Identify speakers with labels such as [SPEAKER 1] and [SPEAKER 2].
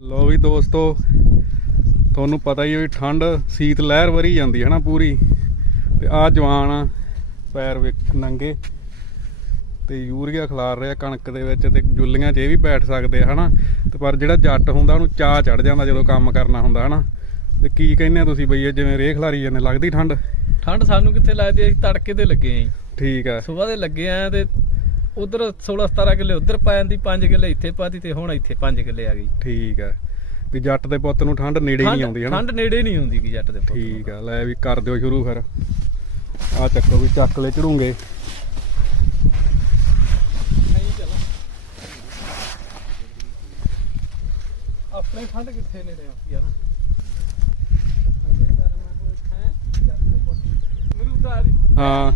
[SPEAKER 1] ਲੋ ਵੀ ਦੋਸਤੋ ਤੁਹਾਨੂੰ ਪਤਾ ਹੀ ਹੈ ਵੀ ਠੰਡ ਸੀਤ ਲਹਿਰ ਵਰੀ ਜਾਂਦੀ ਹੈ ਨਾ ਪੂਰੀ। ਤੇ ਆ ਜਵਾਨ ਆ, ਪੈਰ ਵੇਖ ਨੰਗੇ ਤੇ ਯੂਰੀਆ ਖਿਲਾਰ ਰਿਹਾ ਕਣਕ ਦੇ ਵਿੱਚ ਤੇ ਜੁੱਲੀਆਂ 'ਚ ਇਹ ਵੀ ਬੈਠ ਸਕਦੇ ਆ ਹਨਾ? ਤੇ ਪਰ ਜਿਹੜਾ ਜੱਟ ਹੁੰਦਾ ਉਹਨੂੰ ਚਾਹ ਚੜ ਜਾਂਦਾ ਜਦੋਂ ਕੰਮ ਕਰਨਾ ਹੁੰਦਾ ਹਨਾ? ਤੇ ਕੀ ਕਹਿੰਦੇ ਆ ਤੁਸੀਂ ਬਈ ਜਿਵੇਂ ਰੇਹ ਖਲਾਰੀ ਜਾਂਦੇ ਲੱਗਦੀ ਠੰਡ?
[SPEAKER 2] ਠੰਡ ਸਾਨੂੰ ਕਿੱਥੇ ਲੱਗਦੀ ਅਸੀਂ ਤੜਕੇ ਤੇ ਲੱਗੇ ਆਂ
[SPEAKER 1] ਠੀਕ ਆ।
[SPEAKER 2] ਸਵੇਰ ਦੇ ਲੱਗੇ ਆਂ ਤੇ ਉਧਰ 16 17 ਕਿੱਲੇ ਉਧਰ ਪਾ ਜਾਂਦੀ 5 ਕਿੱਲੇ ਇੱਥੇ ਪਾਤੀ ਤੇ ਹੁਣ ਇੱਥੇ 5 ਕਿੱਲੇ ਆ ਗਈ।
[SPEAKER 1] ਠੀਕ ਆ। ਵੀ ਜੱਟ ਦੇ ਪੁੱਤ ਨੂੰ ਠੰਡ ਨੇੜੇ ਨਹੀਂ ਆਉਂਦੀ ਹਨਾ?
[SPEAKER 2] ਠੰਡ ਨੇੜੇ ਨਹੀਂ ਆਉਂਦੀ ਕੀ ਜੱਟ ਦੇ ਪੁੱਤ ਨੂੰ।
[SPEAKER 1] ਠੀਕ ਆ ਲੈ ਵੀ ਕਰ ਦਿਓ ਸ਼ੁਰੂ ਫਿਰ। ਆ ਚੱਕੋ ਵੀ ਚੱਕ ਲੈ ਚੜੂਗੇ
[SPEAKER 2] ਆਪਣੇ ਠੰਡ ਕਿੱਥੇ ਨੇੜੇ ਆਉਂਦੀ ਆ ਨਾ? ਮਰੂਦਾਰੀ
[SPEAKER 1] ਹਾਂ।